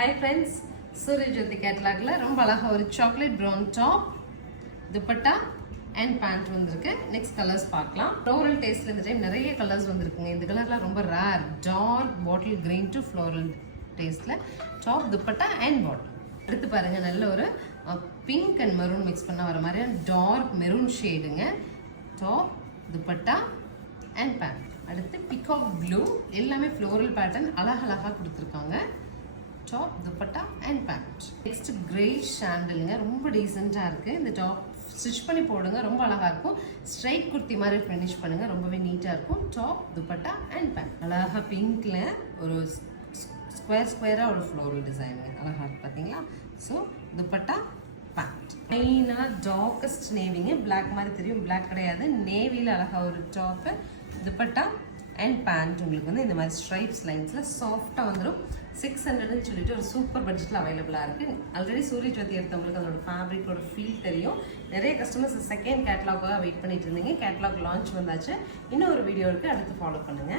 Hi friends, Suryajyoti catalogல ரொம்ப அழகா ஒரு chocolate brown top, dupatta and pant வந்திருக்கு. Next colors பார்க்கலாம். Floral tasteல இந்த டைம் நிறைய கலர்ஸ் வந்திருக்குங்க. இந்த கலர்லாம் ரொம்ப rare. Dark bottle green to floral tasteல top, dupatta and bottom. அடுத்து பாருங்க நல்ல ஒரு pink and maroon mix பண்ண வர மாதிரியான dark maroon ஷேடுங்க. Top, dupatta and pant. அடுத்து peacock blue எல்லாமே floral pattern அழகழகா கொடுத்திருக்காங்க. Top, dupatta and pant. Next grey chandelier ரொம்ப டீசென்ட்டா இருக்கு. இந்த டாப் ஸ்டிச் பண்ணி போடுங்க ரொம்ப அழகா இருக்கும். ஸ்ட்ரைட் குர்த்தி மாதிரி ஃபினிஷ் பண்ணுங்க ரொம்பவே நீட்டா இருக்கும். Top, dupatta and pant. அழகா பிங்க்ல ஒரு ஸ்கொயரா ஒரு ஃப்ளோரல் டிசைன் அழகா இருக்கு பாத்தீங்களா? So dupatta pant. மெயினா டார்க்கஸ்ட் நேவிங்க black மாதிரி தெரியும் black கிடையாது. நேவில அழகா ஒரு டாப் dupatta and pant உங்களுக்கு வந்து இந்த மாதிரி ஸ்ட்ரைப்ஸ் லைன்ஸ்ல சாஃப்ட்டா வந்துரும் 600 ன்னு சொல்லிட்டு ஒரு சூப்பர் பட்ஜெட்ல அவைலபிளா இருக்கு. ஆல்ரெடி சூரியஜ்யோதி எடுத்தவங்களுக்கு அதோட ஃபேப்ரிக்கோட ஃபீல் தெரியும். நிறைய கஸ்டமர்ஸ் செகண்ட் கேட்டலாகாக வெயிட் பண்ணிட்டு இருந்தீங்க. கேட்டலாக் லான்ச் வந்தாச்சு. இன்னும் ஒரு வீடியோ இருக்கு, அடுத்து ஃபாலோ பண்ணுங்க.